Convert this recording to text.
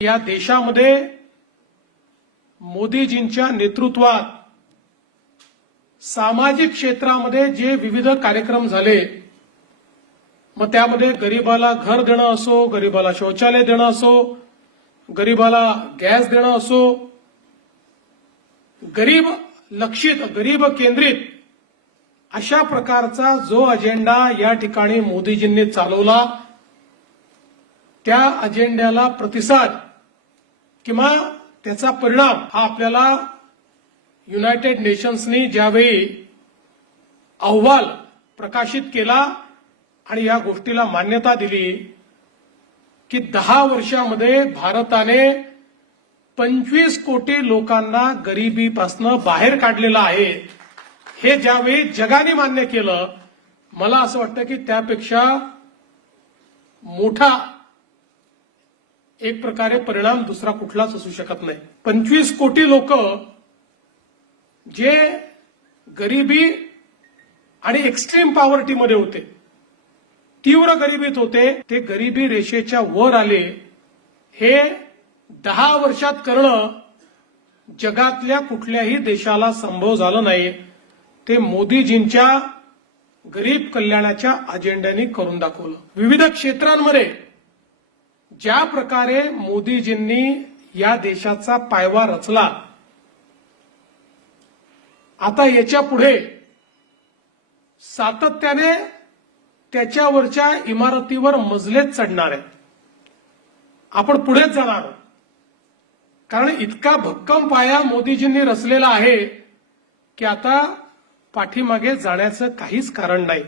या देशामध्ये मोदीजींच्या नेतृत्वात सामाजिक क्षेत्रामध्ये जे विविध कार्यक्रम झाले, मग त्यामध्ये गरीबाला घर देणं असो, गरीबाला शौचालय देणं असो, गरीबाला गॅस देणं असो, गरीब लक्षित गरीब केंद्रित अशा प्रकारचा जो अजेंडा या ठिकाणी मोदीजींनी चालवला, त्या अजेंड्याला प्रतिसाद किंवा त्याचा परिणाम हा आपल्याला युनायटेड नेशन्सनी ज्यावेळी अहवाल प्रकाशित केला आणि या गोष्टीला मान्यता दिली की 10 वर्षामध्ये भारताने 25 कोटी लोकांना गरिबीपासून बाहेर काढलेलं आहे, हे ज्यावेळी जगाने मान्य केलं, मला असं वाटतं की त्यापेक्षा मोठा एक प्रकारे परिणाम दुसरा कुठलाच असू शकत नाही। 25 कोटी लोक जे गरिबी आणि एक्स्ट्रीम पॉवर्टीमध्ये होते, तीव्र गरिबीत होते, ते गरिबी रेषेच्या वर आले। हे 10 वर्षात करणं जगातल्या कुठल्याही देशाला संभव झालं नाही, ते मोदीजींच्या गरीब कल्याणाच्या अजेंड्याने करून दाखवलं। विविध क्षेत्रांमध्ये ज्या प्रकारे मोदीजींनी या देशाचा पायवा रचला, आता याच्या पुढे सातत्याने त्याच्यावरच्या इमारतीवर मजलेच चढणार आहेत। आपण पुढेच जाणार आहोत, कारण इतका भक्कम पाया मोदीजींनी रचलेला आहे की आता पाठीमागे जाण्याचं काहीच कारण नाही।